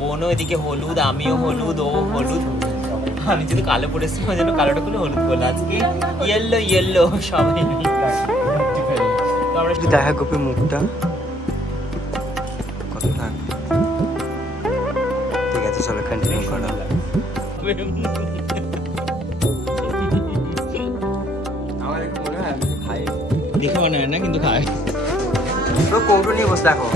বোনও এদিকে হলুদ, আমিও হলুদ, ও হলুদ। আমি যদি কালো পরেছিলাম ওই জন্য কালোটা খুলে হলুদ বললাম। আজকে ইয়েলো ইয়েলো সবাই। দেখা গোপী মুখটা কত থাক। ঠিক আছে চলো কন্টিনিউ করো। দেখে মনে হয় না কিন্তু খায়। কৌটো নিয়ে বসে দেখো।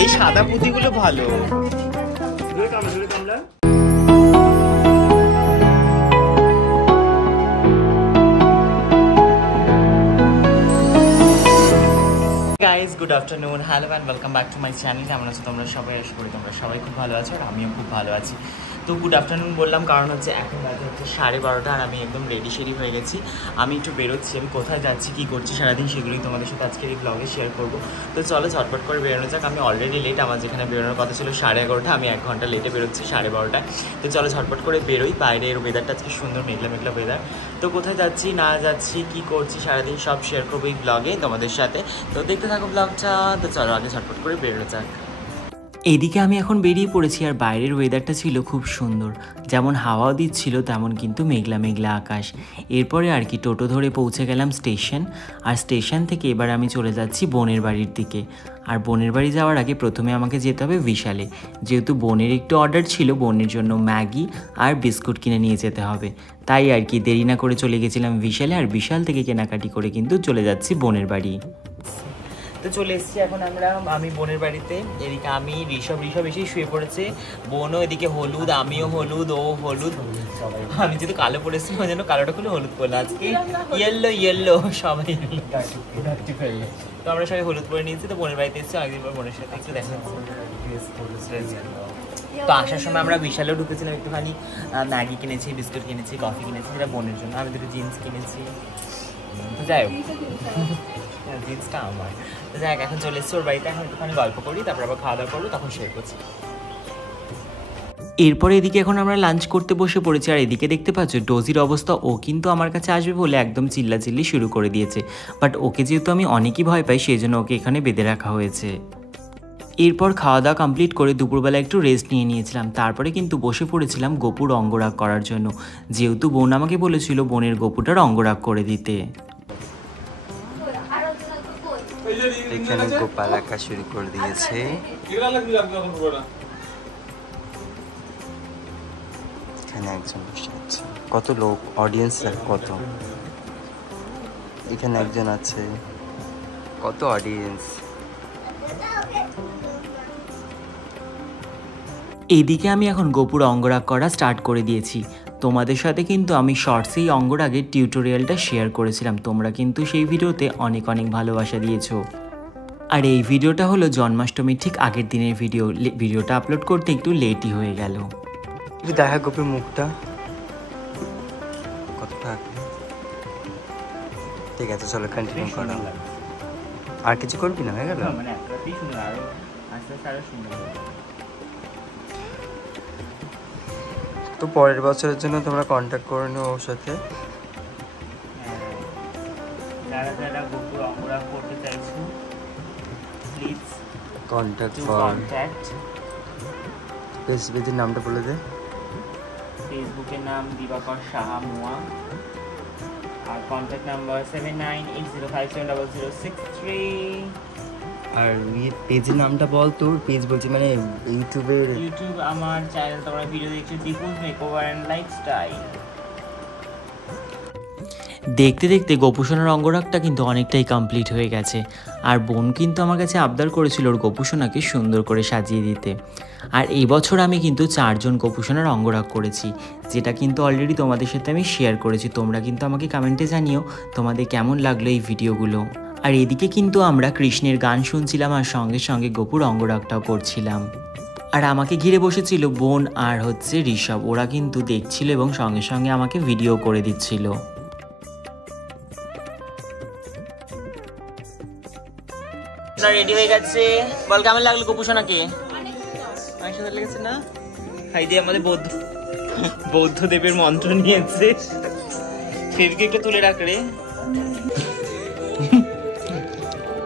এই সাদা পুঁতিগুলো ভালো। Guys good afternoon, hello and welcome back to my channel. কেমন আছো তোমরা সবাই? আশা করি তোমরা সবাই খুব ভালো আছো আর আমিও খুব ভালো আছি। তো গুড আফটারনুন বললাম কারণ হচ্ছে এখন বাজে হচ্ছে 12:30 আর আমি একদম রেডি হয়ে গেছি। আমি একটু বেরোচ্ছি, আমি কোথায় যাচ্ছি কী করছি সারাদিন সেগুলোই তোমাদের সাথে আজকের এই ব্লগে শেয়ার করবো। তো চলো ঝটপট করে বেরোনো যাক। আমি অলরেডি লেট, আমার যেখানে বেরোনোর কথা ছিল 11:30, আমি 1 ঘন্টা লেটে বেরোচ্ছি 12:30টায়। তো চলো ঝটপট করে বেরোই। বাইরের ওয়েদারটা আজকে সুন্দর মেঘলা মেঘলা ওয়েদার। তো কোথায় যাচ্ছি না যাচ্ছি কী করছি সারাদিন সব শেয়ার করবো এই ব্লগে তোমাদের সাথে। তো দেখতে থাকো ব্লগটা। তো চলো আগে ঝটপট করে বেরোনো যাক। এদিকে আমি এখন বেরিয়ে পড়েছি আর বাইরের ওয়েদারটা ছিল খুব সুন্দর, যেমন হাওয়াও দিচ্ছিল তেমন কিন্তু মেঘলা মেঘলা আকাশ। এরপরে আর কি টোটো ধরে পৌঁছে গেলাম স্টেশন, আর স্টেশন থেকে এবার আমি চলে যাচ্ছি বোনের বাড়ির দিকে। আর বোনের বাড়ি যাওয়ার আগে প্রথমে আমাকে যেতে হবে বিশালে, যেহেতু বোনের একটু অর্ডার ছিল, বোনের জন্য ম্যাগি আর বিস্কুট কিনে নিয়ে যেতে হবে। তাই আর কি দেরি না করে চলে গেছিলাম বিশালে, আর বিশাল থেকে কেনাকাটি করে কিন্তু চলে যাচ্ছি বোনের বাড়ি। তো চলে এসেছি এখন আমি বোনের বাড়িতে। এদিকে আমি ঋষভ এসেই শুয়ে পড়েছে। বোনও এদিকে হলুদ, আমিও হলুদ, ও হলুদ। আমি যদি কালো পরেছিলাম ওই জন্য কালোটা খুলে হলুদ বললাম। আজকে ইয়েলো ইয়েলো সবাই। তো আমরা সবাই হলুদ পরে নিয়েছি। তো বোনের বাড়িতে এসেছি, অনেকদিন পর বোনের সাথে একটু দেখা যাচ্ছে। তো আসার সময় আমরা বিশালেও ঢুকেছিলাম, একটুখানি ম্যাগি কিনেছি, বিস্কুট কিনেছি, কফি কিনেছি, যেটা বোনের জন্য। আমি দুটো জিন্স কিনেছি। তো যাই হোক, জিন্সটা আমার। তো যাই হোক, এখন চলে এসেছি ওর বাড়িতে। এখন একটুখানি গল্প করি, তারপর আবার খাওয়া দাওয়া করবো, তখন শেয়ার করছি। এরপরে এদিকে এখন আমরা লাঞ্চ করতে বসে পড়েছি। আর এদিকে দেখতে পাচ্ছ ডোজির অবস্থা, ও কিন্তু আমার কাছে আসবে বলে একদম চিল্লাচিল্লি শুরু করে দিয়েছে। বাট ওকে যেহেতু আমি অনেকই ভয় পাই, সেই জন্য ওকে এখানে বেঁধে রাখা হয়েছে। এরপর খাওয়া দাওয়া কমপ্লিট করে দুপুরবেলা একটু রেস্ট নিয়েছিলাম। তারপরে কিন্তু বসে পড়েছিলাম গোপুর অঙ্গরাগ করার জন্য, যেহেতু বোন আমাকে বলেছিল বোনের গোপুটার অঙ্গরাগ করে দিতে। এখানে গোপাল আঁকা শুরু করে দিয়েছে। এখানে একজন বসে আছে, কত লোক, অডিয়েন্স কত। এখানে একজন আছে, কত অডিয়েন্স। এইদিকে আমি এখন গোপুর অঙ্গরাগ করা স্টার্ট করে দিয়েছি। তোমাদের সাথে কিন্তু আমি শর্টসেই অঙ্গরাগের টিউটোরিয়ালটা শেয়ার করেছিলাম, তোমরা কিন্তু সেই ভিডিওতে অনেক অনেক ভালোবাসা দিয়েছো। আর এই ভিডিওটা হলো জন্মাষ্টমীর ঠিক আগের দিনের ভিডিওটা আপলোড করতে একটু লেটই হয়ে গেল। দেখা গোপীর মুখটা কত থাক। ঠিক আছে চলো কন্টিনিউ করো। আর কিছু করবি না, হয়ে গেল। তো পরের বছরের জন্য তোমরা কন্ট্যাক্ট করে নিও ওর সাথে। যারা গোপুর অঙ্গরাগ করতে চাইছো প্লিজ কন্ট্যাক্ট। ফেসবুকের নামটা বলে দে। ফেসবুকের নাম দিবাকর সাহা মুয়া, আর কন্ট্যাক্ট নাম্বার 7980570063। আর পেজের নামটা বল তোর। পেজ বলছি মানে ইউটিউব আমার চ্যানেল, তোমরা ভিডিও দেখছো দীপুজ মেকওভার এন্ড লাইফস্টাইল। দেখতে দেখতে গোপুসোনার অঙ্গরাগটা কিন্তু অনেকটাই কমপ্লিট হয়ে গেছে। আর বোন কিন্তু আমার কাছে আবদার করেছিল ওর গোপুসোনাকে সুন্দর করে সাজিয়ে দিতে। আর এই বছর আমি কিন্তু 4 জন গোপুসোনার অঙ্গরাগ করেছি, যেটা কিন্তু অলরেডি তোমাদের সাথে আমি শেয়ার করেছি। তোমরা কিন্তু আমাকে কমেন্টে জানিও তোমাদের কেমন লাগলো এই ভিডিওগুলো। আর এদিকে কিন্তু আমরা কৃষ্ণের গান শুনছিলাম আর সঙ্গে সঙ্গে গোপুর অঙ্গরাগটাও করছিলাম। আর আমাকে ঘিরে বসেছিল বোন আর হচ্ছে ঋষভ, ওরা কিন্তু দেখছিল এবং সঙ্গে সঙ্গে আমাকে ভিডিও করে দিচ্ছিল। রেডি হয়ে গেছে, বল কেমন লাগলো গোপুসোনাকে? অনেক সুন্দর লেগেছে না? হাই দিয়ে আমাদের বৌদ্ধ দেবের মন্ত্র নিয়েছে। ফেরকে একটু তুলে রাখ রে।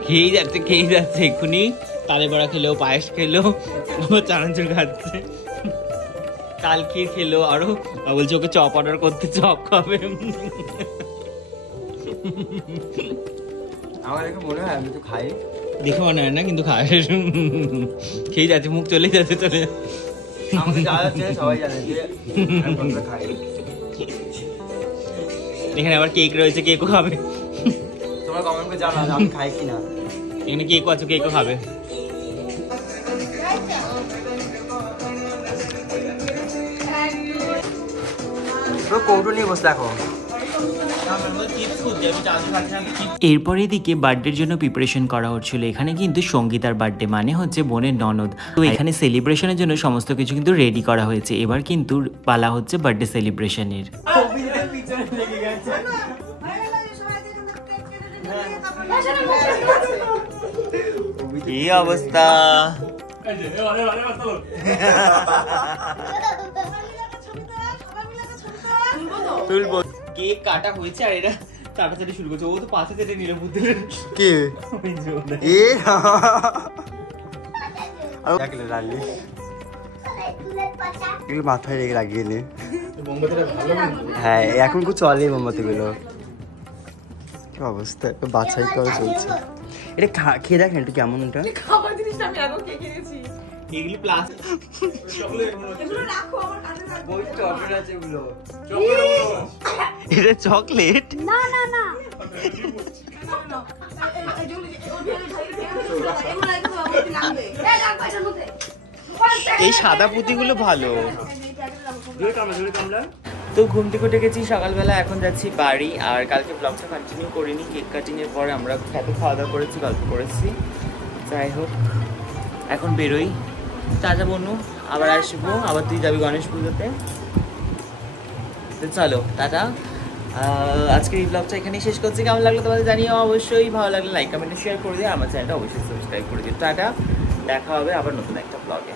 খেয়েই যাচ্ছে এক্ষুনি তালে বড়া খেলো, পায়েস খেলো, আবার চানাচুর খাচ্ছে, কাল ক্ষীর খেলো, আরো বলছে ওকে চপ অর্ডার করতে, চপ খাবে। আমার এখন মনে হয় আমি তো খাই, দেখে মনে হয় না কিন্তু খায়, খেয়ে যাচ্ছে, মুখ চলে যাচ্ছে, চলে যাচ্ছে। আমাকে যা যাচ্ছে সবাই জানে যে আমি খাই। এখানে আবার কেক রয়েছে, কেকও খাবে। তোমরা কমেন্ট করে জানাও আমি খাই কিনা। এখানে কেকও আছে, কেকও খাবে। কৌটো নিয়ে বসে দেখো। এরপর এদিকে বার্থডের জন্য প্রিপারেশন করা হচ্ছিল। এখানে কিন্তু সঙ্গীতার বার্থডে, মানে হচ্ছে বোনের ননদ। তো এখানে সেলিব্রেশনের জন্য সমস্ত কিছু কিন্তু রেডি করা হয়েছে। এবার কিন্তু পালা হচ্ছে বার্থডে সেলিব্রেশনের। কি অবস্থা, তুলবো। কেক কাটা হয়েছে আর এরা চাটাচাটি শুরু করছে। ও তো পাশে চেটে নিল বুদ্ধি। কে এ মাথায় রেখে লাগিয়ে নে। হ্যাঁ এখন খুব চলে মোমবাতি গুলো। কি অবস্থা, বাছাই করা চলছে। এটা খেয়ে দেখেন একটু কেমন। ওটা খাবার জিনিসটা আমি আগে কে কিনেছি। এগুলি প্লাস এগুলো রাখো আমার কাছে রাখো। ওই চকলেট আছে এগুলো। এটা চকলেট না না না এই সাদা পুঁতিগুলো ভালো। তো ঘুম থেকে উঠে গেছি সকালবেলা, এখন যাচ্ছি বাড়ি। আর কালকে ব্লগটা কন্টিনিউ করিনি, কেক কাটিং এর পরে আমরা খেতে খাওয়া দাওয়া করেছি, গল্প করেছি। যাই হোক এখন বেরোই। টাটা বনু, আবার আসবো, আবার তুই যাবি গণেশ পুজোতে। তো চলো টাটা। আজকের এই ব্লগটা এখানেই শেষ করছি। কেমন লাগলো তোমাদের জানিও অবশ্যই। ভালো লাগলে লাইক কমেন্ট শেয়ার করে দিও, আমার চ্যানেলটা অবশ্যই সাবস্ক্রাইব করে দিও। টাটা, দেখা হবে আবার নতুন একটা ব্লগে।